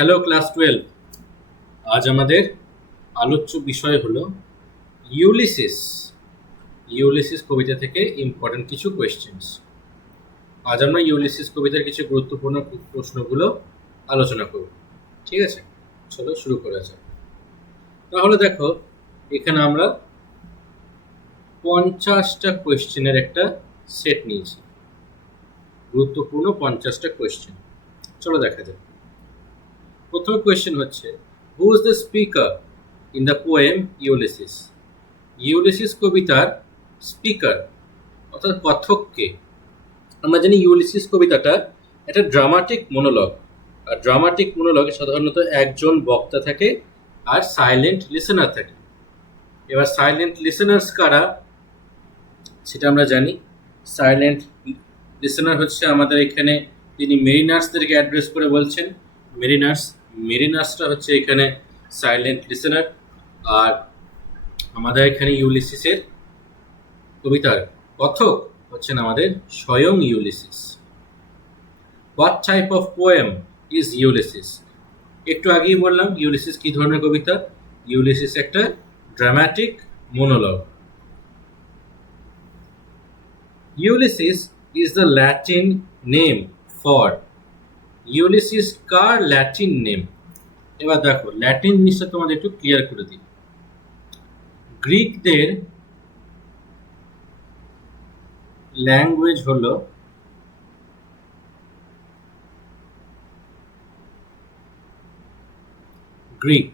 Hello class 12। আজ আমাদের আলোচ্য বিষয় হলো ইউলিসিস। ইউলিসিস কবিতা থেকে ইম্পর্টেন্ট কিছু কোয়েশ্চেন্স। আজ আমরা ইউলিসিস কবিতার কিছু গুরুত্বপূর্ণ প্রশ্নগুলো আলোচনা করব। ঠিক আছে, চলো শুরু করা যাক। তাহলে দেখো, এখানে আমরা 50টা কোয়েশ্চেনের একটা সেট নিয়েছি, গুরুত্বপূর্ণ 50টা কোয়েশ্চেন। চলো দেখা যাক। প্রথম কোয়েশ্চেন হচ্ছে, who is the speaker in the poem Ulysses? Ulysses কবিতার স্পিকার অর্থাৎ কথককে। আমরা জানি ইউলিসিস কবিতাটা একটা ড্রামাটিক মনোলগ, আর ড্রামাটিক মনোলগে সাধারণত একজন বক্তা থাকে আর সাইলেন্ট লিসেনার থাকে। এবার সাইলেন্ট লিসেনার্স কারা সেটা আমরা জানি। সাইলেন্ট লিসেনার হচ্ছে আমাদের এখানে তিনি মেরিনার্সদেরকে অ্যাড্রেস করে বলছেন। মেরিনার্সরা হচ্ছে এখানে সাইলেন্ট লিসেনার। আর আমাদের এখানে ইউলিসিসের কবিতার কথক হচ্ছেন আমাদের স্বয়ং Ulysses. What type of poem is Ulysses? একটু আগেই বললাম ইউলিসিস কি ধরনের কবিতা। ইউলিসিস একটা dramatic মোনোলগ। Ulysses is the Latin name for. Ulysses car Latin name? এবার দেখো, ল্যাটিন জিনিসটা তোমাদের একটু ক্লিয়ার করে দিই। গ্রিকদের ল্যাঙ্গুয়েজ হলো গ্রিক,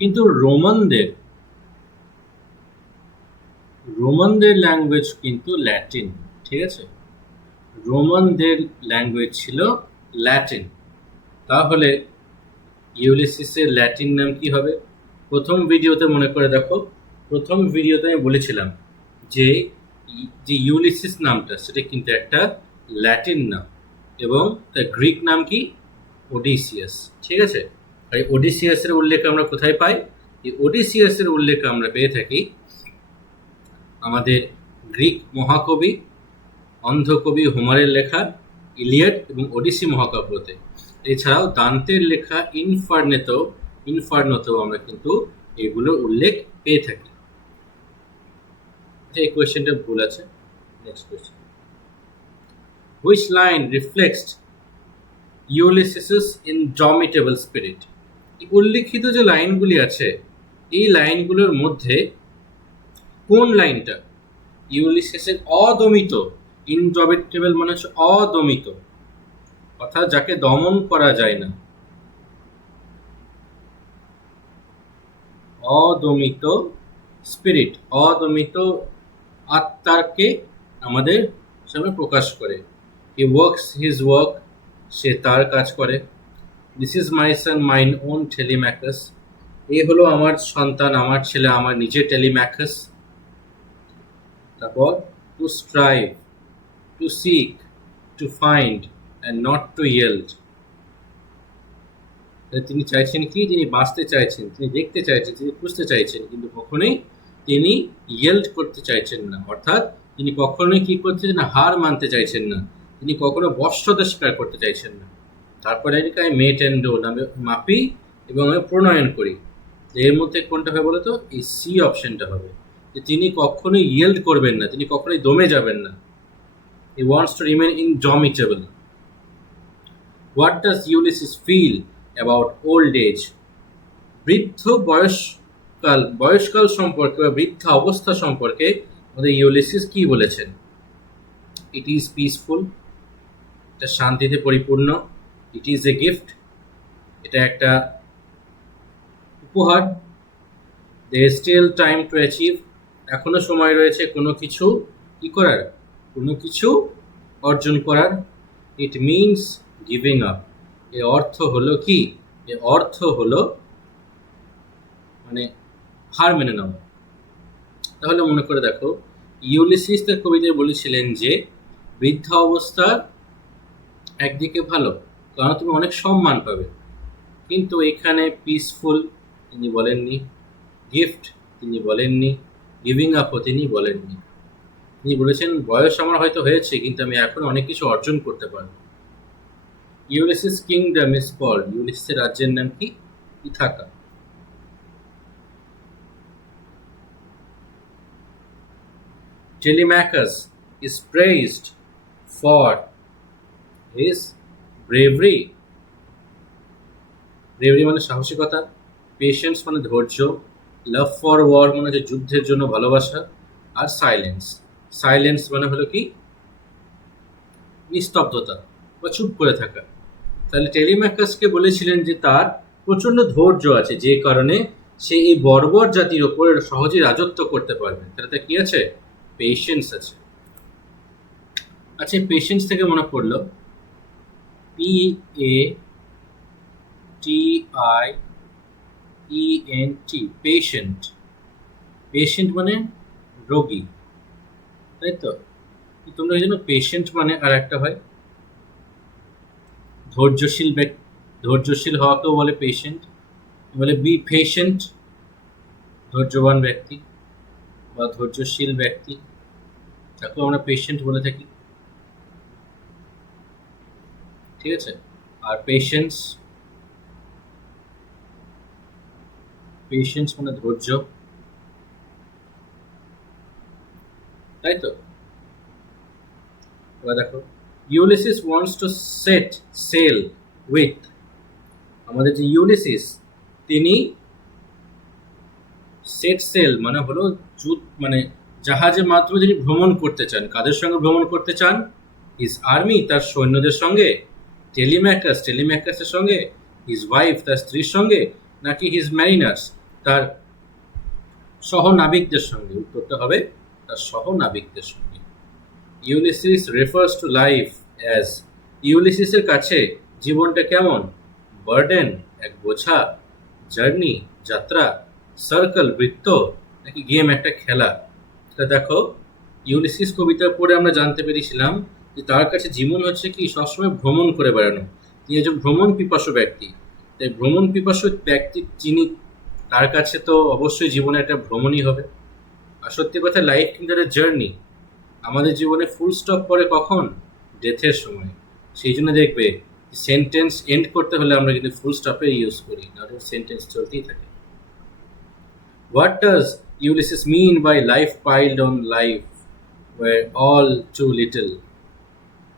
কিন্তু রোমানদের ল্যাঙ্গুয়েজ কিন্তু ল্যাটিন। ঠিক আছে, রোমানদের ল্যাঙ্গুয়েজ ছিল ল্যাটিন। তাহলে ইউলিসিসের ল্যাটিন নাম কি হবে? প্রথম ভিডিওতে মনে করে দেখো, প্রথম ভিডিওতে আমি বলেছিলাম যে যে ইউলিসিস নামটা সেটা কিন্তু একটা ল্যাটিন নাম, এবং তার গ্রিক নাম কি? ওডিসিয়াস। ঠিক আছে, আর এই ওডিসিয়াসের উল্লেখ আমরা কোথায় পাই? এই ওডিসিয়াসের উল্লেখ আমরা পেয়ে থাকি আমাদের গ্রিক মহাকবি অন্ধকবি হোমারের লেখা ইলিয়াড এবং ওডিসি মহাকাব্যতে। এছাড়াও দান্তের লেখা ইনফার্নোতেও আমরা কিন্তু এগুলোর উল্লেখ পেয়ে থাকি। এই কোয়েশ্চেনটা ভুল আছে। Next question, which line reflects Ulysses indomitable spirit? উল্লিখিত যে লাইনগুলি আছে এই লাইনগুলোর মধ্যে কোন লাইনটা ইউলিসিসের অদমিত, ইনডমিটেবল মানে হচ্ছে অদমিত, অর্থাৎ যাকে দমন করা যায় না, অদমিত স্পিরিট, অদমিত আত্মাকে আমাদের সামনে প্রকাশ করে। হি ওয়ার্কস হিজ ওয়ার্ক, সে তার কাজ করে। This is my son mine own Telemachus, এ হলো আমার সন্তান, আমার ছেলে, আমার নিজের টেলিম্যাকাস। তারপর to strive, to seek, to find and not to yield. তিনি চাইছেন কি? তিনি বাঁচতে চাইছেন, তিনি দেখতে চাইছেন, তিনি খুঁজতে চাইছেন, কিন্তু কখনোই তিনি ইয়েল্ড করতে চাইছেন না, অর্থাৎ তিনি কখনোই কি করতেছেন না, হার মানতে চাইছেন না, তিনি কখনো বশ্যতা স্বীকার করতে চাইছেন না। তারপরে আমি মেট অ্যান্ড ডো, আমি মাপি এবং আমি প্রণয়ন করি। এর মধ্যে কোনটা হবে বলতো? এই সি অপশনটা হবে, যে তিনি কখনোই ইয়েল্ড করবেন না, তিনি কখনোই দমে যাবেন না। He wants to remain indomitable. What does Ulysses feel about old age? বয়সকাল সম্পর্কে বা বৃদ্ধা অবস্থা সম্পর্কে আমাদের ইউলিসিস কি বলেছেন? ইট ইজ পিসফুল, এটা শান্তিতে পরিপূর্ণ। ইট ইজ এ গিফট, এটা একটা উপহার। There is still time to achieve, এখনো সময় রয়েছে কোনো কিছু কি করার, কোনো কিছু অর্জন করার। ইট মিনস গিভিং আপ, এর অর্থ হলো কি? এর অর্থ হলো মানে হার মেনে নেওয়া। তাহলে মনে করে দেখো, ইউলিসিস তার কবিতায় বলেছিলেন যে বৃদ্ধা অবস্থা একদিকে ভালো, কারণ তুমি অনেক সম্মান পাবে, কিন্তু এখানে পিসফুল তিনি বলেননি, গিফট তিনি বলেননি, গিভিং আপও তিনি বলেননি। তিনি বলেছেন বয়স আমার হয়তো হয়েছে, কিন্তু আমি এখন অনেক কিছু অর্জন করতে পারবো। ইউলিসিস কিংডম ইজ কল্ড, ইউলিসিসের রাজ্যের নাম কি? Ithaca. Telemachus is praised for his bravery, bravery মানে সাহসিকতা, পেশেন্স মানে ধৈর্য, লাভ ফর ওয়ার মানে হচ্ছে যুদ্ধের জন্য ভালোবাসা, আর সাইলেন্স, সাইলেন্স মানে হলো কি? নিস্তব্ধতা বা চুপ করে থাকা। তাহলে টেলিম্যাকাসকে বলেছিলেন যে তার প্রচন্ড ধৈর্য আছে, যে কারণে সে এই বর্বর জাতির ওপর সহজেই রাজত্ব করতে পারবে। তাহলে তার কি আছে? পেশেন্স আছে। আচ্ছা, পেশেন্স থেকে মনে পড়লো, PATIENT, পেশেন্ট। পেশেন্ট মানে রোগী, তাই তো? তোমরা জানো পেশেন্ট মানে আর একটা হয় ধৈর্যশীল ব্যক্তি, ধৈর্যশীল হওয়াকেও বলে পেশেন্ট, বলে বি পেশেন্ট, ধৈর্যবান ব্যক্তি বা ধৈর্যশীল ব্যক্তি, তাকেও আমরা পেশেন্ট বলে থাকি, ঠিক আছে? আর পেশেন্স, পেশেন্স মানে ধৈর্য, তাই তো? এবার দেখো, Ulysses wants to set sail with, আমাদের যে ইউলিসিস, তিনি সেট সেল মানে হলো মানে জাহাজের মাধ্যমে তিনি ভ্রমণ করতে চান। কাদের সঙ্গে ভ্রমণ করতে চান? হিজ আর্মি, তার সৈন্যদের সঙ্গে, টেলিম্যাকাস, টেলিম্যাকাসের সঙ্গে, হিজ ওয়াইফ, তার স্ত্রীর সঙ্গে, নাকি হিজ ম্যারিনার্স, তার সহনাবিকদের সঙ্গে? উত্তরটা হবে তার সহনাবিকদের সঙ্গে। Ulysses refers to life as, ইউলিসিসের কাছে জীবনটা কেমন? বার্ডেন, এক বোঝা, জার্নি, যাত্রা, সার্কেল, বৃত্ত, নাকি গেম, একটা খেলা? তা দেখো, ইউলিসিস কবিতা পড়ে আমরা জানতে পেরেছিলাম যে তার কাছে জীবন হচ্ছে কি সবসময় ভ্রমণ করে বেড়ানো। তিনি একজন ভ্রমণ পিপাসু ব্যক্তি। তাই ভ্রমণ পিপাসু ব্যক্তি যিনি, তার কাছে তো অবশ্যই জীবনে একটা ভ্রমণই হবে। আর সত্যি কথা, লাইফ কিন্তু একটা জার্নি। আমাদের জীবনে ফুল স্টপ পরে কখন? ডেথের সময়। সেই জন্য দেখবে সেন্টেন্স এন্ড করতে হলে আমরা কিন্তু ফুল স্টপে ইউজ করি, না সেন্টেন্স চলতেই থাকে। What does Ulysses mean by life piled on life were all too little?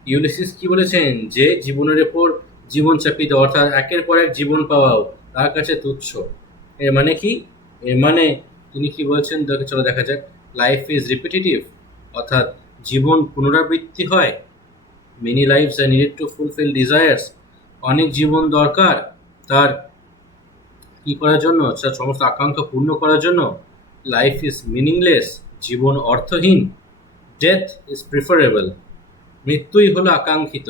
Ulysses কি বলেছেন? যে জীবনের উপর জীবন চাপিত, অর্থাৎ একের পর এক জীবন পাওয়াও তার কাছে তুচ্ছ। এর মানে কি? এর মানে তিনি কি বলছেন চলো দেখা যাক। লাইফ ইজ রিপিটিটিভ, অর্থাৎ জীবন পুনরাবৃত্তি হয়। Many lifes are needed to fulfil desires, অনেক জীবন দরকার তার কি করার জন্য? তার সমস্ত আকাঙ্ক্ষা পূর্ণ করার জন্য। লাইফ ইজ মিনিংলেস, জীবন অর্থহীন। ডেথ ইজ প্রিফারেবল, মৃত্যুই হলো আকাঙ্ক্ষিত।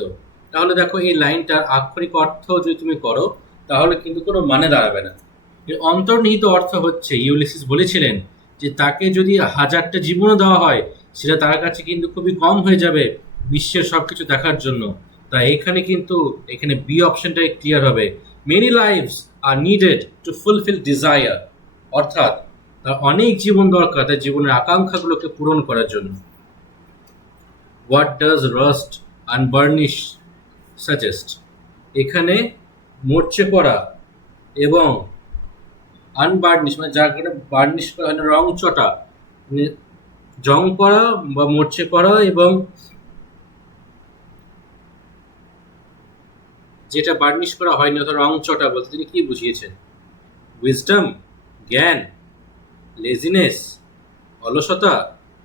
তাহলে দেখো, এই লাইনটার আক্ষরিক অর্থ যদি তুমি করো তাহলে কিন্তু কোনো মানে দাঁড়াবে না। এর অন্তর্নিহিত অর্থ হচ্ছে, ইউলিসিস বলেছিলেন যে তাকে যদি 1000টা জীবনও দেওয়া হয় সেটা তার কাছে কিন্তু খুবই কম হয়ে যাবে বিশ্বের সব কিছু দেখার জন্য। তাই এখানে বি অপশনটাই ক্লিয়ার হবে। Many lives R needed to fulfil desire, অর্থাৎ তার অনেক জীবন দরকার তার জীবনের আকাঙ্ক্ষাগুলোকে পূরণ করার জন্য। হোয়াট ডাজ রাস্ট আনবার্নিশ সাজেস্ট, এখানে মরচে পড়া এবং আনবার্নিশ মানে যার কারণে বার্নিশ করা হয় না, রং চটা, মানে জং পড়া বা মরচে পড়া এবং যেটা বার্নিশ করা হয়নি অর্থাৎ রং চটা বলতে তিনি কি বুঝিয়েছেন? উইজডম, জ্ঞান, লেজিনেস, অলসতা,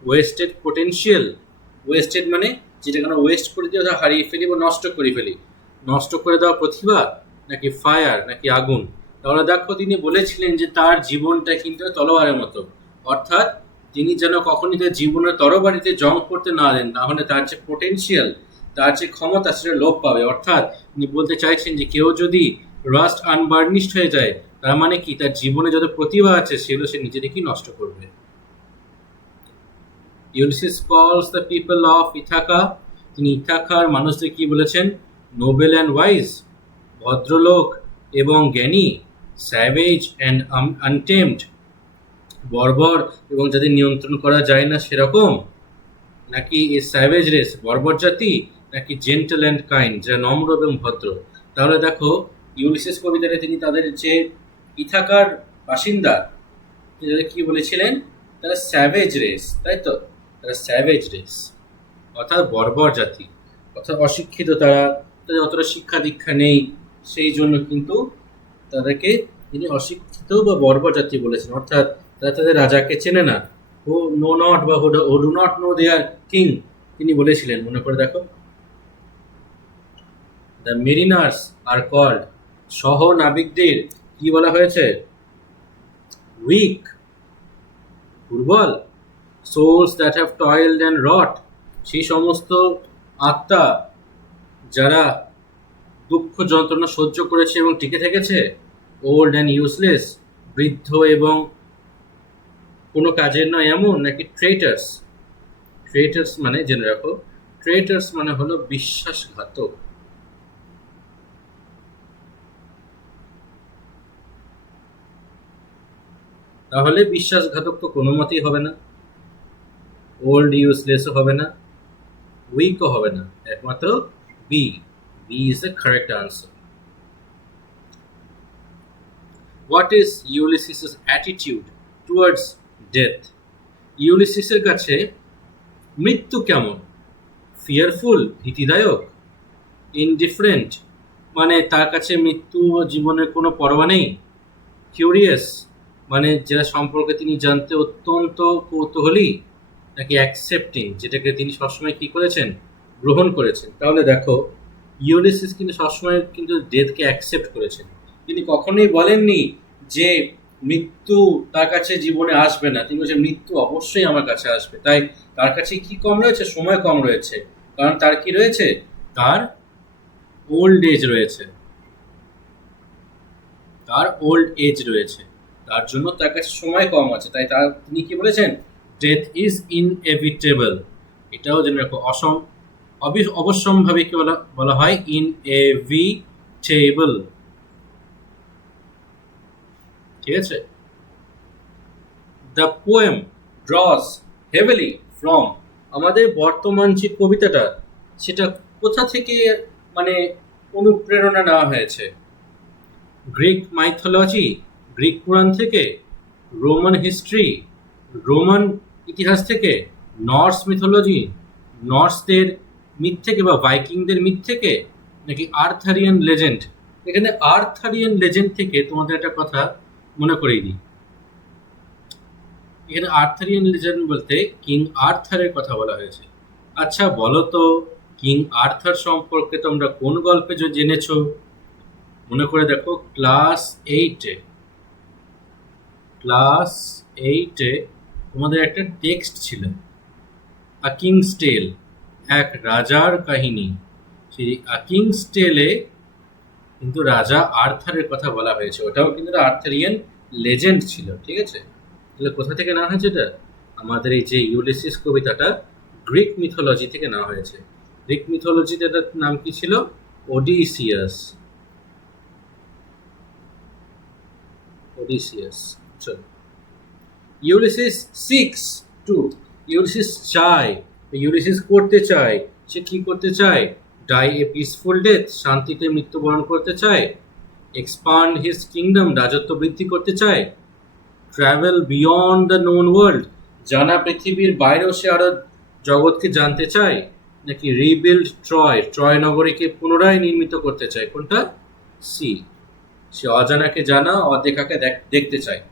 ওয়েস্টেড পোটেনশিয়াল। ওয়েস্টেড মানে যেটাকে আমরা ওয়েস্ট করে দিয়ে অর্থাৎ হারিয়ে ফেলি বা নষ্ট করে ফেলি, নষ্ট করে দেওয়া প্রতিভা, নাকি ফায়ার, নাকি আগুন? তাহলে দেখো, তিনি বলেছিলেন যে তার জীবনটা কিন্তু তলোয়ারের মতো, অর্থাৎ তিনি যেন কখনই তার জীবনের তরবারিতে জং করতে না দেন, তাহলে তার যে পোটেনশিয়াল, তার যে ক্ষমতা সেটা লোপ পাবে। অর্থাৎ তিনি বলতে চাইছেন যে কেউ যদি রাস্ট আনবার্নিশড হয়ে যায় তার মানে কি তার জীবনে যত প্রতিভা আছে সেগুলো সে নিজে থেকেই নষ্ট করবে। ইউলিসিস কলস দ্য পিপল অফ ইথাকা, তিনি ইথাকার মানুষদের কি বলেছেন? নোবেল অ্যান্ড ওয়াইজ, ভদ্রলোক এবং জ্ঞানী, স্যাভেজ অ্যান্ড আনটেমড, বর্বর এবং যাদের নিয়ন্ত্রণ করা যায় না সেরকম, নাকি এ স্যাভেজ রেস, বর্বর জাতি, নাকি জেন্টল অ্যান্ড কাইন্ড, যারা নম্র এবং ভদ্র? তাহলে দেখো ইউলিসিস কবিতাতে তিনি তাদের যে ইথাকার বাসিন্দা তাদের কি বলেছিলেন, তারা স্যাভেজ রেস, তাই তো, তারা স্যাভেজ রেস অর্থাৎ বর্বর জাতি, অর্থাৎ অশিক্ষিত, তারা, তাদের অতটা শিক্ষা দীক্ষা নেই, সেই জন্য কিন্তু তাদেরকে তিনি অশিক্ষিত বা বর্বর জাতি বলেছেন, অর্থাৎ তারা তাদের রাজাকে চেনে না, হু নো নট বা who do not know their king, তিনি বলেছিলেন, মনে করে দেখো। দ্য মেরিনার্স আর কল্ড, সহ নাবিকদের কি বলা হয়েছে, উইক, দুর্বল। Sols that have টয়েলড and wrought, সেই সমস্ত আত্মা যারা দুঃখ যন্ত্রণা সহ্য করেছে এবং টিকে থেকেছে। ওল্ড অ্যান্ড ইউজলেস, বৃদ্ধ এবং কোনো কাজের নয় এমন, নাকি ট্রেটার্স, ট্রেটার্স মানে জেনে রাখো, ট্রেটার্স মানে হলো বিশ্বাসঘাতক। তাহলে বিশ্বাসঘাতক তো কোনো মতেই হবে না, ওল্ড ইউজলেসও হবে না, উইকও হবে না, একমাত্র B, B is the correct answer. What is ইউলিসিসের অ্যাটিটিউড টুয়ার্ডস ডেথ, ইউলিসিসের কাছে মৃত্যু কেমন, ফিয়ারফুল, ভীতিদায়ক, ইনডিফারেন্ট মানে তার কাছে মৃত্যু জীবনের কোনো পরোয়া নেই, কিউরিয়াস মানে যেটা সম্পর্কে তিনি জানতে অত্যন্ত কৌতূহলী, নাকি অ্যাকসেপ্টিং যেটাকে তিনি সবসময় কি করেছেন, গ্রহণ করেছেন। তাহলে দেখো ইউলিসিস কিন্তু সবসময় কিন্তু ডেথকে অ্যাকসেপ্ট করেছেন, তিনি কখনোই বলেননি যে মৃত্যু তার কাছে জীবনে আসবে না, তিনি বলছেন মৃত্যু অবশ্যই আমার কাছে আসবে। তাই তার কাছে কি কম রয়েছে, সময় কম রয়েছে, কারণ তার কি রয়েছে, তার ওল্ড এজ রয়েছে, তার ওল্ড এজ রয়েছে, তার জন্য তার কাছে সময় কম আছে, তাই তিনি কি বলেছেন, ডেথ ইজ ইনএভিটেবল। এটাও জেনে রাখো, অবশ্যম্ভাবীকে বলা হয় ইনএভিটেবল, ঠিক আছে। The poem draws heavily from, আমাদের বর্তমান যে কবিতাটা সেটা কোথা থেকে মানে অনুপ্রেরণা নেওয়া হয়েছে, গ্রিক মাইথোলজি, গ্রিক পুরাণ থেকে, রোমান হিস্ট্রি, রোমান ইতিহাস থেকে, নর্স মিথোলজি, নর্সদের মিথ থেকে বা ভাইকিংদের মিথ থেকে, নাকি আর্থারিয়ান লেজেন্ড। এখানে আর্থারিয়ান লেজেন্ড থেকে তোমাদের একটা কথা মনে করিয়ে দিই, এখানে আর্থারিয়ান লেজেন্ড বলতে কিং আর্থারের কথা বলা হয়েছে। আচ্ছা বলো তো, কিং আর্থার সম্পর্কে তোমরা কোন গল্পে জেনেছো, মনে করে দেখো, ক্লাস এইটে তোমাদের একটা টেক্সট ছিল, আ কিংস টেল, এক রাজার কাহিনী। সেই আ কিংস টেলে কিন্তু রাজা আর্থারের কথা বলা হয়েছে, ওটাও কিন্তু আর্থারিয়ান লেজেন্ড ছিল, ঠিক আছে। তাহলে কোথা থেকে নেওয়া হয়েছে এটা, আমাদের এই যে ইউলিসিস কবিতাটা গ্রিক মিথোলজি থেকে নেওয়া হয়েছে। গ্রিক মিথোলজিটার নাম কি ছিল, ওডিসিয়াস, ওডিসিয়াস। চলো, ইউলিসিস সিক্স টু, ইউলিসিস চায়, ইউলিসিস করতে চায়, সে কি করতে চায়, ডাই এ পিসফুল ডেথ, শান্তিতে মৃত্যুবরণ করতে চায়, এক্সপান্ড হিজ কিংডম, রাজত্ব বৃদ্ধি করতে চায়, travel beyond the known world, জানা পৃথিবীর বাইরেও সে আরো জগৎকে জানতে চায়, নাকি রিবিল্ড ট্রয়, ট্রয় নগরীকে পুনরায় নির্মিত করতে চায়, কোনটা, সি, সে অজানাকে জানা, অদেখাকে দেখতে চায়।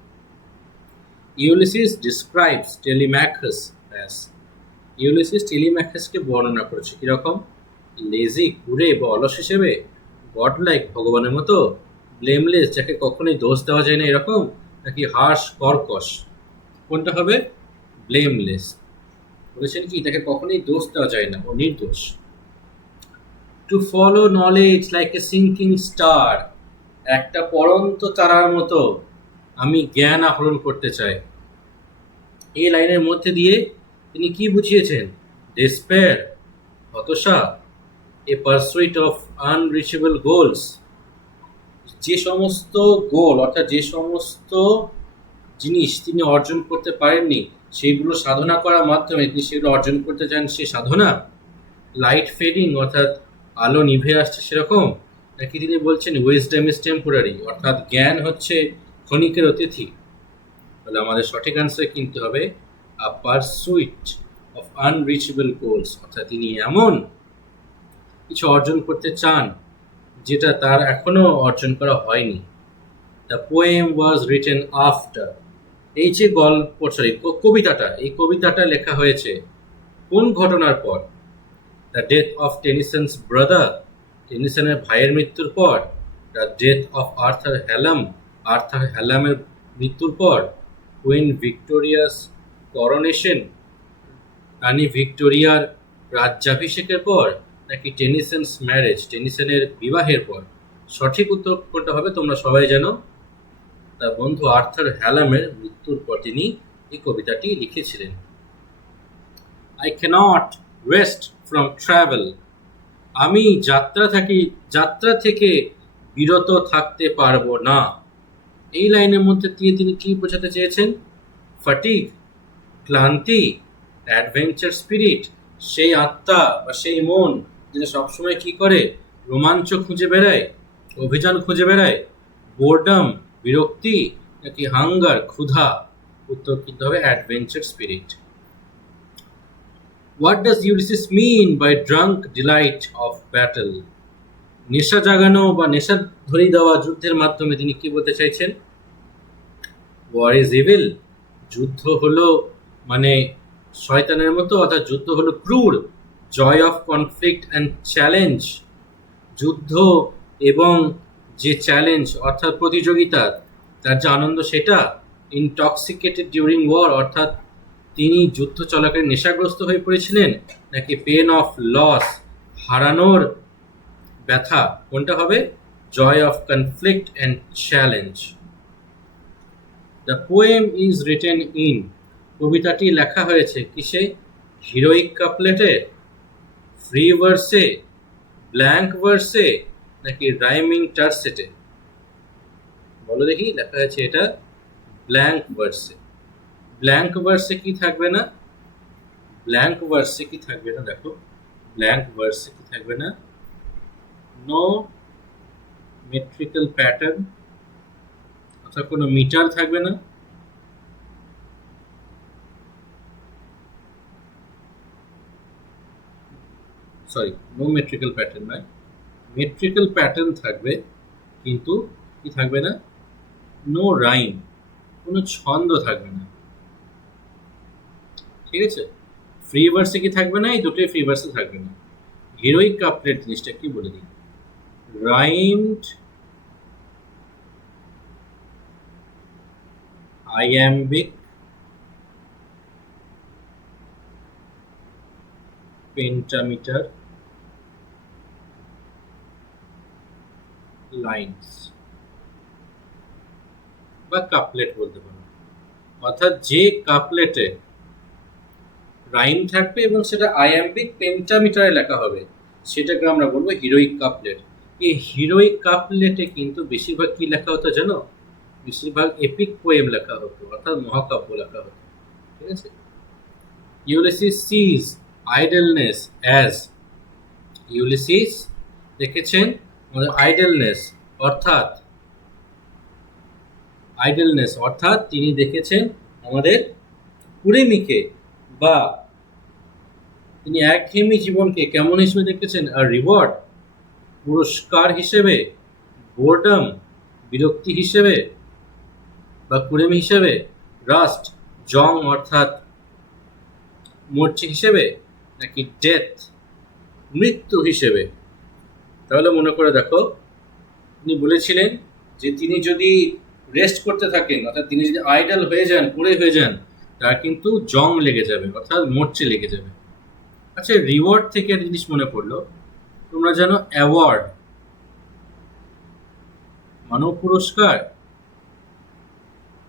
ইউলিসিস ডিসক্রাইবস টেলিম্যাকাস অ্যাজ, ইউলিসিস টেলিম্যাকাসকে বর্ণনা করেছে কিরকম, লেজি, কুড়ে বা অলস হিসেবে, গড লাইক, ভগবানের মতো, ব্লেমলেস, যাকে কখনোই দোষ দেওয়া যায় না এরকম, নাকি হার্শ, কর্কশ, কোনটা হবে, ব্লেমলেস, বলেছেন কি তাকে কখনোই দোষ দেওয়া যায় না, ও নির্দোষ। Two follow knowledge like a sinking star, একটা পরন্ত তারার মতো আমি জ্ঞান আহরণ করতে চাই। এই লাইনের মধ্যে দিয়ে তিনি কি বুঝিয়েছেন, ডেসপেয়ার, হতাশা, এ পারসুইট অফ আনরিচেবল গোলস, যে সমস্ত গোল অর্থাৎ যে সমস্ত জিনিস তিনি অর্জন করতে পারেননি সেগুলো সাধনা করার মাধ্যমে তিনি সেগুলো অর্জন করতে চান, সে সাধনা। লাইট ফেডিং অর্থাৎ আলো নিভে আসছে সেরকম, নাকি তিনি বলছেন উইজডম ইজ টেম্পোরারি, অর্থাৎ জ্ঞান হচ্ছে ক্ষণিকের অতিথি? তাহলে আমাদের সঠিক আনসার কিন্তু হবে আ পারসুইট অফ আনরিচেবল গোলস, অর্থাৎ তিনি এমন কিছু অর্জন করতে চান যেটা তার এখনো অর্জন করা হয়নি। The poem was written after, এই যে গল্প কবিতাটা, এই কবিতাটা লেখা হয়েছে কোন ঘটনার পর? The death of Tennyson's brother, টেনিসনের ভাইয়ের মৃত্যুর পর। The death of Arthur Hallam, Arthur হ্যালামের মৃত্যুর পর। কুইন ভিক্টোরিয়াস করোনেশন, রানী ভিক্টোরিয়ার রাজ্যাভিষেকের পর, নাকি টেনিসন্স ম্যারেজ, টেনিসনের বিবাহের পর? সঠিক উত্তর কোনটা হবে তোমরা সবাই জানো। তার বন্ধু আর্থার হ্যালামের মৃত্যুর পর তিনি এই কবিতাটি লিখেছিলেন। I cannot rest from travel, আমি যাত্রা থেকে বিরত থাকতে পারবো না। এই লাইনের মধ্যে দিয়ে তিনি কি বোঝাতে চেয়েছেন? ফাটিগ, ক্লান্তি, অ্যাডভেঞ্চার স্পিরিট, সেই আত্মা বা সেই মন যেটা সবসময় কি করে? রোমাঞ্চ খুঁজে বেড়ায়, অভিযান খুঁজে বেড়ায়। বোর্ডম, বিরক্তি, নাকি হাঙ্গার, ক্ষুধা? উত্তর কিন্তু হবে adventure spirit. What does Ulysses mean by drunk delight of battle, নেশা জাগানো বা নেশা ধরিয়ে দেওয়া যুদ্ধের মাধ্যমে তিনি কি বলতে চাইছেন? ওয়ার ইজ ইভিল, যুদ্ধ হলো মানে শয়তানের মতো, অর্থাৎ যুদ্ধ হলো ক্রুর। Joy of conflict and challenge, যুদ্ধ এবং যে চ্যালেঞ্জ অর্থাৎ প্রতিযোগিতা, তার যে আনন্দ সেটা। ইনটক্সিকেটেড ডিউরিং ওয়ার, অর্থাৎ তিনি যুদ্ধ চলাকালীন নেশাগ্রস্ত হয়ে পড়েছিলেন। নাকি পেন অফ লস, হারানোর ব্যথা? কোনটা হবে? Joy of conflict and challenge. The poem is written in, কবিতাটি লেখা হয়েছে কিসে? হিরোইক কাপলেটে, ফ্রি ভার্সে, ব্ল্যাঙ্ক ভার্সে, নাকি রাইমিং টার্সেটে? বলো দেখি, লেখা হয়েছে এটা ব্ল্যাঙ্ক ভার্সে। ব্ল্যাঙ্ক ভার্সে কি থাকবে না? ব্ল্যাঙ্ক ভার্সে কি থাকবে না? দেখো, ব্ল্যাঙ্ক ভার্সে কি থাকবে না? নো মেট্রিক্যাল প্যাটার্ন, অর্থাৎ কোনো মিটার থাকবে না। সরি, নো মেট্রিক্যাল প্যাটার্ন নয়, মেট্রিক্যাল প্যাটার্ন থাকবে, কিন্তু কি থাকবে না? নো রাইম, কোনো ছন্দ থাকবে না। ঠিক আছে, ফ্রি ভার্সে কি থাকবে না? এই দুটোই ফ্রি ভার্সে থাকবে না। হিরোইক কাপলেট জিনিসটা কি বলে দিই? রাইমড iambic pentameter লাইনস বা কাপলেট বলতে পারো। অর্থাৎ যে কাপলেটে রাইম থাকবে এবং সেটা আয়াম্বিক পেন্টামিটারে লেখা হবে, সেটাকে আমরা বলবো হিরোইক কাপলেট। এই হিরোইক কাপলেটে কিন্তু বেশিরভাগ কি লেখা হতো জানো? বেশিরভাগ এপিক পোয়েম লেখা হতো, অর্থাৎ মহাকাব্য লেখা হতো। ঠিক আছে, ইউলিসিস সিজ আইডলনেস অ্যাজ, ইউলিসিস দেখেছেন আমাদের আইডলনেস অর্থাৎ তিনি দেখেছেন আমাদের কুড়েমিকে বা তিনি একঘেয়েমি জীবনকে কেমন হিসেবে দেখেছেন? আর রিওয়ার্ড, পুরস্কার হিসেবে। বোর্ডম, বিরক্তি হিসেবে বা কুড়েমি হিসেবে। রাস্ট, জং অর্থাৎ মরছে হিসেবে। নাকি ডেথ, মৃত্যু হিসেবে? তাহলে মনে করে দেখো, তিনি বলেছিলেন যে তিনি যদি রেস্ট করতে থাকেন, অর্থাৎ তিনি যদি আইডল হয়ে যান, কুড়ে হয়ে যান, তার কিন্তু জং লেগে যাবে, অর্থাৎ মরচে লেগে যাবে। আচ্ছা, রিওয়ার্ড থেকে একটা জিনিস মনে পড়লো, তোমরা জানো অ্যাওয়ার্ড মানেও পুরস্কার,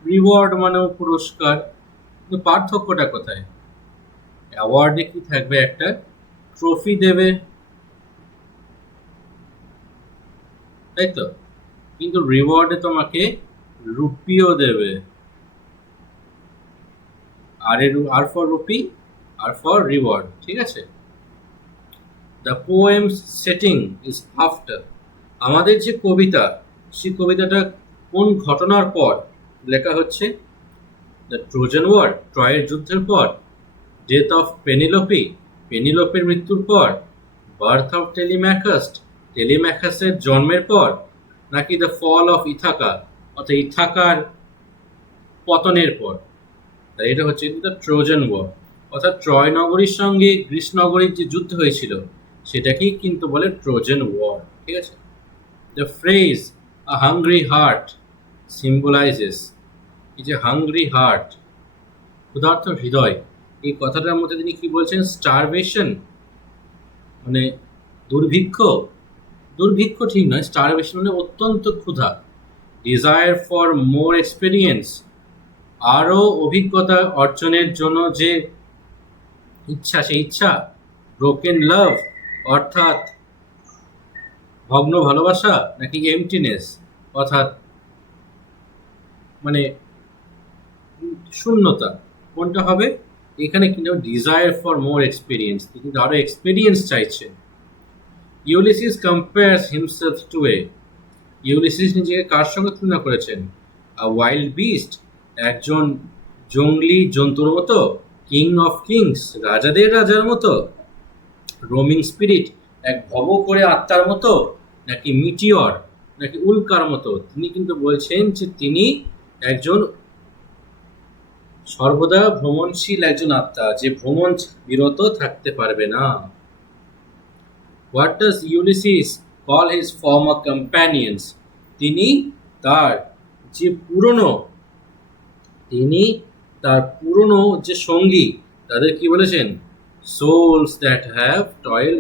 রিওয়ার্ড মানেও পুরস্কার, কিন্তু পার্থক্যটা কোথায়? অ্যাওয়ার্ডে কি থাকবে? একটা ট্রফি দেবে, তাই তো, কিন্তু রিওয়ার্ডে তোমাকে রুপিও দেবে। R for rupee, R for reward. ঠিক আছে, the poem's setting is after, আমাদের যে কবিতা, সেই কবিতাটা কোন ঘটনার পর লেখা হচ্ছে? দ্য ট্রোজান ওয়ার, ট্রয়ের যুদ্ধের পর, ডেথ অফ পেনিলোপি, পেনিলোপের মৃত্যুর পর, বার্থ অফ টেলিম্যাকাস, টেলিম্যাকাসের জন্মের পর, নাকি দ্য ফল অফ ইথাকা, অর্থাৎ ইথাকার পতনের পর? তাই এটা হচ্ছে দ্য ট্রোজান ওয়ার, অর্থাৎ ট্রয় নগরীর সঙ্গে গ্রিস নগরীর যে যুদ্ধ হয়েছিল সেটাকেই কিন্তু বলে ট্রোজান ওয়ার। ঠিক আছে? The phrase a hungry heart symbolizes, এই যে হাংরি হার্ট, ক্ষুধার্ত হৃদয়, এই কথাটার মধ্যে তিনি কি বলছেন? স্টারভেশন, মানে দুর্ভিক্ষ। দুর্ভিক্ষ ঠিক নয়, স্টারভেশন মানে অত্যন্ত ক্ষুধা। ডিজায়ার ফর মোর এক্সপিরিয়েন্স, আরও অভিজ্ঞতা অর্জনের জন্য যে ইচ্ছা, সেই ইচ্ছা। ব্রোকেন লাভ, অর্থাৎ ভগ্ন ভালোবাসা, নাকি এমটিনেস, অর্থাৎ মানে শূন্যতা, কোনটা হবে? এখানে কিন্তু ডিজায়ার ফর মোর এক্সপিরিয়েন্স, কিন্তু আরো এক্সপিরিয়েন্স চাইছেন। Ulysses compares himself to A, Ulysses নিজেকে কার সঙ্গে তুলনা করেছেন? আ ওয়াইল্ড বিস্ট, একজন জঙ্গলি জন্তুর মতো, কিং অফ কিংস, রাজাদের রাজার মতো, রোমিং স্পিরিট, এক ভব করে আত্মার মতো, নাকি মিটিওর, নাকি উল্কার মতো? তিনি কিন্তু বলছেন যে তিনি একজন সর্বদা ভ্রমণশীল একজন আত্মা, যে ভ্রমণ বিরত থাকতে পারবে না। What does Ulysses call his former companions, তিনি তার যে পুরনো যে সঙ্গী, তাদের কি বলেছেন? Souls that have toil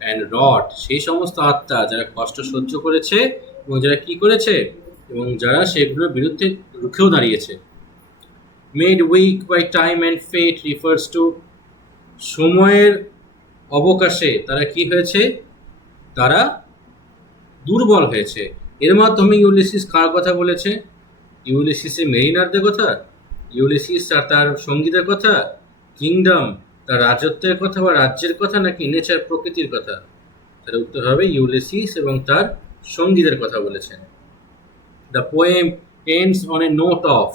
and wrought, সেই সমস্ত আত্মা যারা কষ্ট সহ্য করেছে এবং যারা কি করেছে, এবং যারা সেগুলোর বিরুদ্ধে রুখেও দাঁড়িয়েছে। Made weak by time and fate refers to, সময়ের অবকাশে তারা কি হয়েছে? তারা দুর্বল হয়েছে। এর মাধ্যমে ইউলিসিস কার কথা বলেছে? ইউলিসিসের মেরিনারদের কথা, ইউলিসিস আর তার সঙ্গীদের কথা, কিংডম তার রাজত্বের কথা বা রাজ্যের কথা, নাকি নেচার প্রকৃতির কথা? তার উত্তর হবে ইউলিসিস এবং তার সঙ্গীদের কথা বলেছেন। The poem ends on a note of,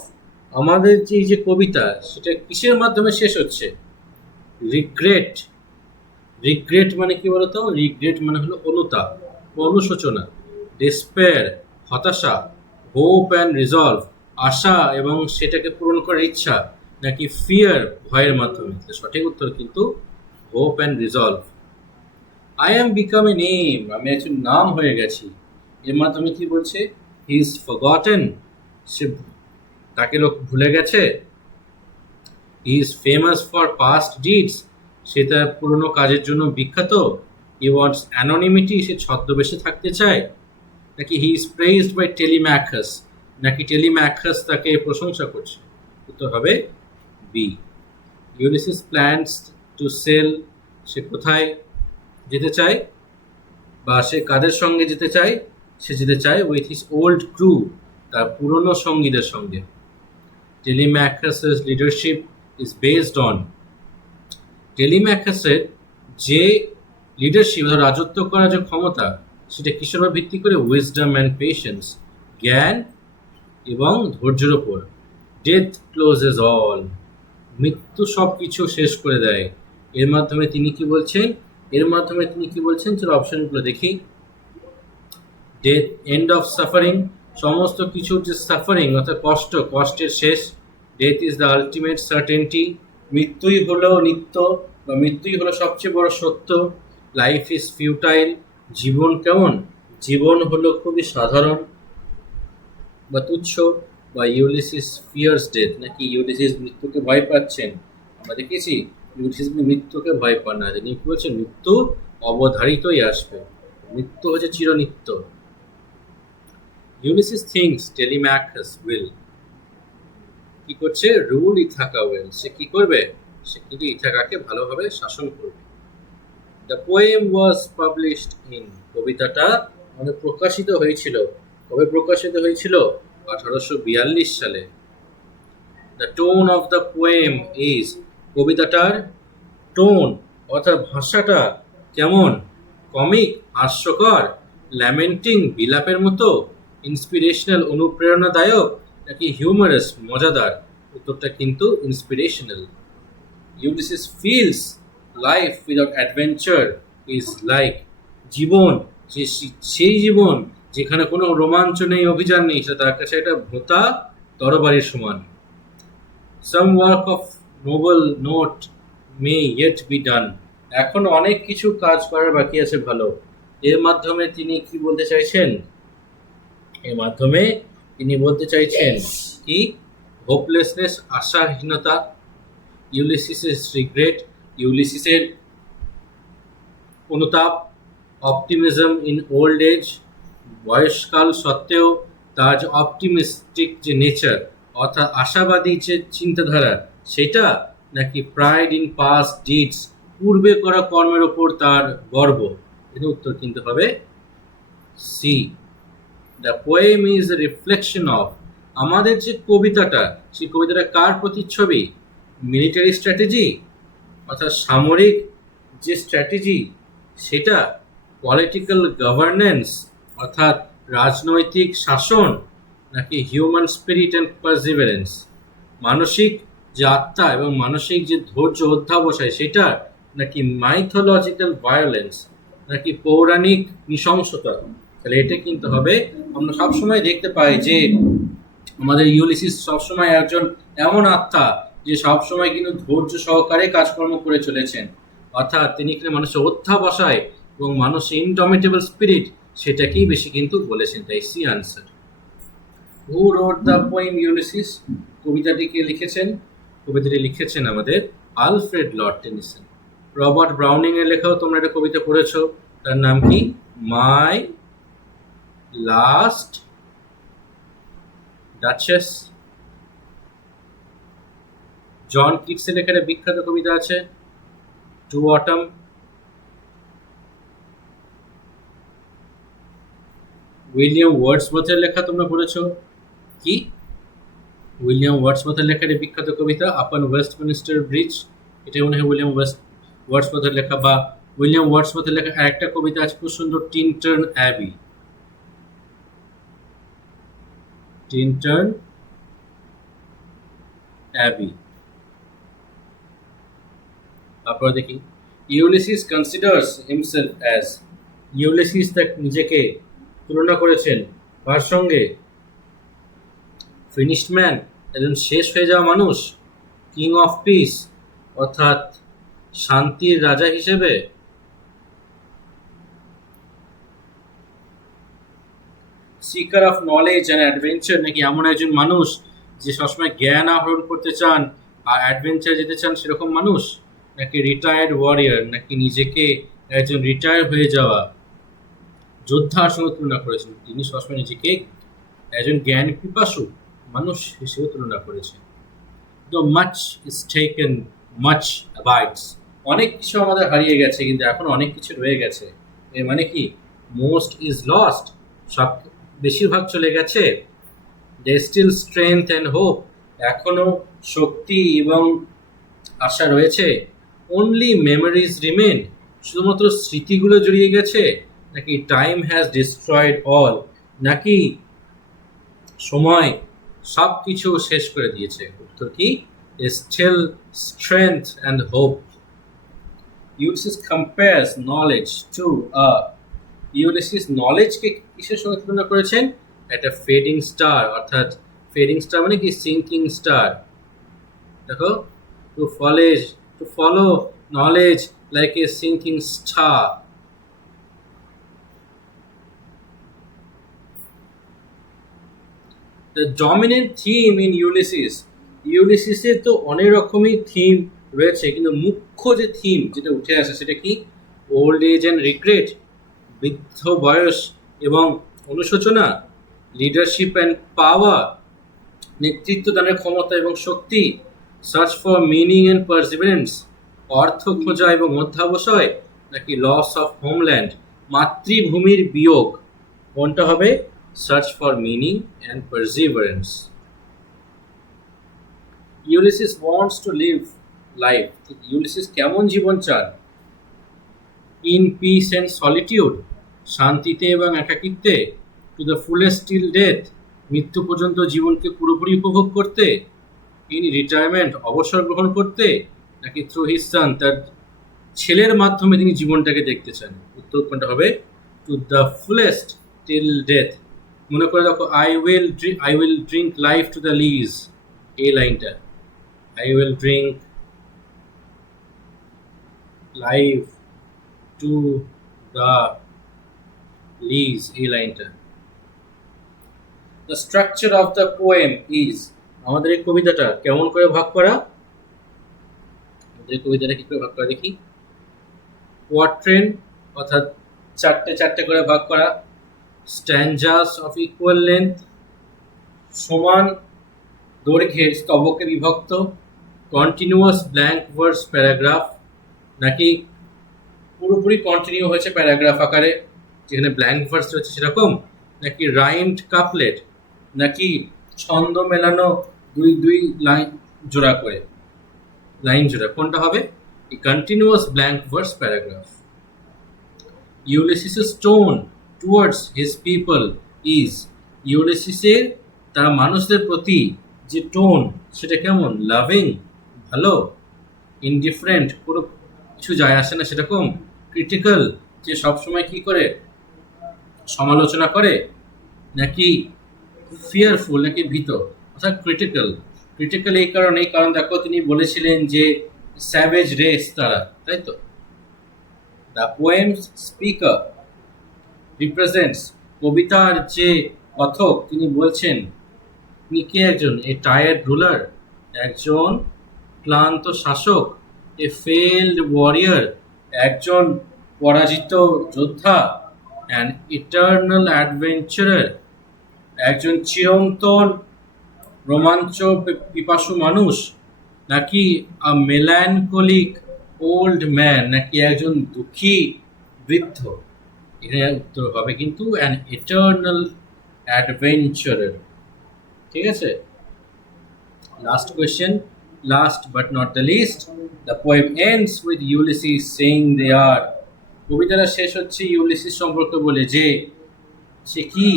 আমাদের যে কবিতা সেটা কিসের মাধ্যমে শেষ হচ্ছে? রিগ্রেট। রিগ্রেট মানে কি বলতো? রিগ্রেট মানে হলো অনুতাপ, অনুশোচনা। ডেসপেয়ার, হতাশা। হোপ অ্যান্ড রিজলভ, আশা এবং সেটাকে পূরণ করার ইচ্ছা, নাকি ফিয়ার, ভয়ের মাধ্যমে? সঠিক উত্তর কিন্তু hope and resolve. I am become a name, আমি একজন নাম হয়ে গেছি। এর মাধ্যমে কি বলছে? হি ইজ ফরগটেন, সে তাকে লোক ভুলে গেছে। He is famous for past deeds, সে তার পুরনো কাজের জন্য বিখ্যাত। হি ওয়ান্টস অ্যানোনিমিটি, সে ছদ্মবেশে থাকতে চায়। নাকি হি ইজ প্রেইজড বাই টেলিম্যাকাস, নাকি টেলিম্যাকাস তাকে প্রশংসা করছে? উত্তর হবে B. Ulysses plans to sail, সে কোথায় যেতে চায় বা সে কাদের সঙ্গে যেতে চায়? সে যেতে চায় উইথ হিজ ওল্ড ক্রু, তার পুরনো সঙ্গীদের সঙ্গে। টেলিম্যাকাসের লিডারশিপ ইজ বেসড অন, টেলিম্যাকাসের যে লিডারশিপ, রাজত্ব করার যে ক্ষমতা, সেটা কিসের উপর ভিত্তি করে? উইজডম অ্যান্ড পেশেন্স, জ্ঞান এবং ধৈর্যের ওপর। ডেথ ক্লোজেস অল, মৃত্যু সব কিছু শেষ করে দেয়। এর মাধ্যমে তিনি কি বলছেন? চলো অপশনগুলো দেখি। ডেথ, এন্ড অফ সাফারিং, সমস্ত কিছুর যে সাফারিং অর্থাৎ কষ্টের শেষ। Death is the ultimate certainty, মৃত্যুই হলো নিত্য বা মৃত্যুই হলো সবচেয়ে বড় সত্য। লাইফ ইজ ফিউটাইল, জীবন কেমন? জীবন হলো খুবই সাধারণ বা তুচ্ছ। বা ইউলিসিস ফিয়ার্স ডেথ, নাকি ইউলিসিস মৃত্যুকে ভয় পাচ্ছেন? আমরা দেখেছি ইউলিসিস মৃত্যুকে ভয় পান না, তিনি কি বলছেন? মৃত্যু অবধারিতই আসবে, মৃত্যু হচ্ছে চিরনিত্য। ইউলিসিস থিংস টেলিম্যাকাস উইল, কি করছে? রুল ইথাকা ওয়েল, সে কি করবে? সে কিন্তু ইথাকাকে ভালোভাবে শাসন করবে। The poem was published in, কবিতাটা মানে প্রকাশিত হয়েছিল। কবে প্রকাশিত হয়েছিল? 1842 সালে। The tone of the poem is, কবিতাটার টোন অর্থাৎ ভাষাটা কেমন? কমিক, হাস্যকর, ল্যামেন্টিং বিলাপের মতো, ইন্সপিরেশনাল অনুপ্রেরণাদায়ক, নাকি হিউমারাস মজাদার? উত্তরটা কিন্তু inspirational. Ulysses feels life without adventure is like, জীবন সেই জীবন যেখানে কোনো রোমাঞ্চ নেই, অভিযান নেই, সেটা তার কাছে একটা ভোঁতা তরবারির সমান। সাম work of Nobel note May yet be done, এখন অনেক কিছু কাজ করার বাকি আছে ভালো। এর মাধ্যমে তিনি কি বলতে চাইছেন? এর মাধ্যমে তিনি বলতে চাইছেন কি? হোপলেসনেস, আশাহীনতা, ইউলিসিসের রিগ্রেট, ইউলিসিসের অনুতাপ, অপটিমিজম ইন ওল্ড এজ, বয়সকাল সত্ত্বেও তার যে অপটিমিস্টিক যে নেচার, অর্থাৎ আশাবাদী যে চিন্তাধারা, সেটা, নাকি প্রাইড ইন পাস্ট ডিডস, পূর্বে করা কর্মের ওপর তার গর্ব? এর উত্তর কিন্তু হবে C. The poem is a reflection of, আমাদের যে কবিতাটা, সেই কবিতাটা কার প্রতিচ্ছবি? মিলিটারি স্ট্র্যাটেজি, অর্থাৎ সামরিক যে স্ট্র্যাটেজি সেটা, পলিটিক্যাল গভর্নেন্স অর্থাৎ রাজনৈতিক শাসন, নাকি হিউম্যান স্পিরিট অ্যান্ড পারসিভারেন্স, মানসিক যে আত্মা এবং মানসিক যে ধৈর্য অধ্যাবসায় সেটা, নাকি মাইথোলজিক্যাল ভায়োলেন্স, নাকি পৌরাণিক নৃশংসতা? তাহলে এটা কিন্তু হবে, আমরা সবসময় দেখতে পাই যে আমাদের ইউলিসিস সবসময় একজন এমন আত্মা যে সবসময় কিন্তু ধৈর্য সহকারে কাজকর্ম করে চলেছেন, অর্থাৎ তিনি কিন্তু মানুষের অধ্যাবসায় এবং মানুষের ইনডমিটেবল স্পিরিট সেটাকেই বেশি কিন্তু বলেছেন। তাই C answer. Who wrote the poem Ulysses, কবিতাটি কে লিখেছেন? কবিতাটি লিখেছেন আমাদের Alfred Lord Tennyson. Robert Browning এর লেখাও তোমরা একটা কবিতা পড়েছো, তার নাম কি? মাই লাস্ট ডাচেস। জন কিটসের লেখার একটা বিখ্যাত কবিতা আছে টু অটম। উইলিয়াম ওয়ার্ডসওয়ার্থের লেখা তোমরা পড়েছো কি? উইলিয়াম ওয়ার্ডসওয়ার্থের লেখার এই বিখ্যাত কবিতা আপন ওয়েস্টমিনিস্টার ব্রিজ, এটা মনে হয় উইলিয়াম ওয়ার্ডসওয়ার্থের লেখা। বা উইলিয়াম ওয়ার্ডসওয়ার্থের লেখা আরেকটা কবিতা আছে খুব সুন্দর, টিনটার্ন অ্যাবি। টিনটার্ন অ্যাবি। তারপরে দেখি, Ulysses considers himself as, Ulysses তার নিজেকে তুলনা করেছেন কার সঙ্গে? ফিনিশড ম্যান, একজন শেষ হয়ে যাওয়া মানুষ, কিং অফ পিস অর্থাৎ শান্তির রাজা হিসেবে, seeker of knowledge and adventure, নাকি এমন একজন মানুষ যে সবসময় জ্ঞান আহরণ করতে চান আর অ্যাডভেঞ্চার যেতে চান সেরকম মানুষ, নাকি রিটায়ার্ড ওয়ারিয়ার, নাকি নিজেকে একজন রিটায়ার হয়ে যাওয়া যোদ্ধার সঙ্গে তুলনা করেছেন? তিনি সবসময় নিজেকে একজন জ্ঞান পিপাসু মানুষ হিসেবে তুলনা করেছেন। The much is taken, much abides, অনেক কিছু আমাদের হারিয়ে গেছে কিন্তু এখন অনেক কিছু রয়ে গেছে। এর মানে কি? মোস্ট ইজ লস্ট, সব বেশিরভাগ চলে গেছে। There is still strength and hope, এখনো শক্তি এবং আশা রয়েছে। Only memories remain, শুধুমাত্র স্মৃতিগুলো জড়িয়ে গেছে, নাকি টাইম হ্যাজ ডিস্ট্রয়েড অল, নাকি সময় সব কিছু শেষ করে দিয়েছে? উত্তর কি? Steel strength and hope. Ulysses compares knowledge to Ulysses নলেজকে কিসের সঙ্গে তুলনা করেছেন? একটা ফেডিং স্টার, অর্থাৎ ফেডিং স্টার মানে কি? Sinking star. দেখো, to follow knowledge like a sinking star. The dominant theme in Ulysses, ইউলিসিসের তো অনেক রকমই থিম রয়েছে কিন্তু মুখ্য যে থিম যেটা উঠে আসে সেটা কি? ওল্ড এজ অ্যান্ড রিগ্রেট, বৃদ্ধ বয়স এবং অনুশোচনা, লিডারশিপ অ্যান্ড পাওয়ার, নেতৃত্ব দানের ক্ষমতা এবং শক্তি, search for meaning and perseverance, অর্থ খোঁজা এবং অধ্যাবসায়, নাকি লস অফ হোমল্যান্ড, মাতৃভূমির বিয়োগ? কোনটা হবে? Search for meaning and perseverance. Ulysses wants to live life, Ulysses কেমন জীবন চান? ইন পিস অ্যান্ড সলিটিউড, শান্তিতে এবং একাকিত্বে, to the fullest till death, মৃত্যু পর্যন্ত জীবনকে পুরোপুরি উপভোগ করতে, ইন রিটায়ারমেন্ট, অবসর গ্রহণ করতে, নাকি থ্রু হিজ সান, তার ছেলের মাধ্যমে তিনি জীবনটাকে দেখতে চান। উত্তর কোনটা হবে? To the fullest till death. মনে করে দেখো, I will drink life to the lees, এই লাইনটা, I will drink life to the lees, এই লাইনটা। The structure of the poem is, আমাদের এই কবিতাটা কেমন করে ভাগ করা? আমাদের কবিতাটা কি করে ভাগ করা দেখি। কোয়াট্রেন, অর্থাৎ চারটে চারটে করে ভাগ করা। স্ট্যান্ডাস অফ ইকুয়াল লেন্থ, সমান দৈর্ঘ্যের স্তবকে বিভক্ত। কন্টিনিউয়াস ব্ল্যাঙ্ক ভার্স প্যারাগ্রাফ, নাকি পুরোপুরি কন্টিনিউ হয়েছে প্যারাগ্রাফ আকারে, যেখানে ব্ল্যাঙ্ক ভার্স রয়েছে সেরকম, নাকি রাইমড কাপলেট, নাকি ছন্দ মেলানো দুই দুই লাইন জোড়া করে, লাইন জোড়া, কোনটা হবে? এই কন্টিনিউয়াস ব্ল্যাঙ্ক ভার্স প্যারাগ্রাফ। ইউলিসিসের tone towards his people is, ইউলিসিসের তার মানুষদের প্রতি যে টোন সেটা কেমন? লাভিং, ভালো, ইনডিফারেন্ট, কোনো কিছু যায় আসে না সেরকম, ক্রিটিক্যাল, যে সবসময় কি করে সমালোচনা করে, নাকি ফিয়ারফুল, নাকি ভীত, অর্থাৎ ক্রিটিক্যাল। ক্রিটিক্যাল এই কারণ দেখো তিনি বলেছিলেন যে স্যাভেজ রেস তারা, তাই তো। দ্য পোয়েমস স্পিকার রিপ্রেজেন্টস, কবিতার যে কথক তিনি বলছেন, তিনি কে? একজন এ টায়ার্ড রুলার, একজন ক্লান্ত শাসক, এ ফেইল্ড ওয়ারিয়ার, একজন পরাজিত যোদ্ধা, অ্যান ইটার্নাল অ্যাডভেঞ্চারার, একজন চিরন্তন রোমাঞ্চ পিপাসু মানুষ, নাকি আ মেলানকোলিক ওল্ড ম্যান, নাকি একজন দুঃখী বৃদ্ধ? এখানে উত্তর হবে কিন্তু অ্যান ইটার্নাল অ্যাডভেঞ্চারার। ঠিক আছে। Last question, last but not the least, the poem ends with Ulysses saying they are, কবিতাটা শেষ হচ্ছে ইউলিসিস সম্পর্কে বলে যে সে কি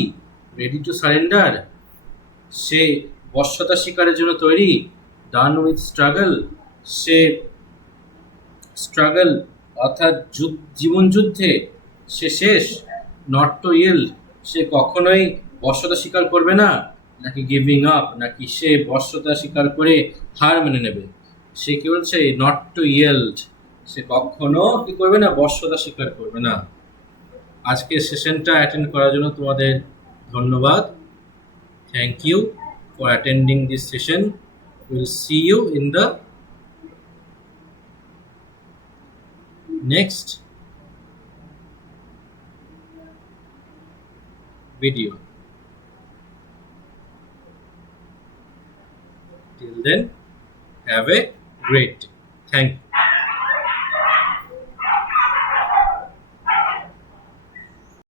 রেডি টু সারেন্ডার, সে বশ্যতা শিকারের জন্য তৈরি, ডান উইথ স্ট্রাগল, সে স্ট্রাগল অর্থাৎ জীবন যুদ্ধে সে শেষ, নট টু ইয়েল্ড, সে কখনোই বশ্যতা স্বীকার করবে না, নাকি গিভিং আপ, নাকি সে বশ্যতা স্বীকার করে হার মেনে নেবে। সে কি বলছে? নট টু ইয়েল্ড, সে কখনো কি করবে না? বশ্যতা স্বীকার করবে না। আজকের সেশনটা অ্যাটেন্ড করার জন্য তোমাদের ধন্যবাদ। Thank you for attending this session. Will see you in the next video. Till then, have a great day. Thank you.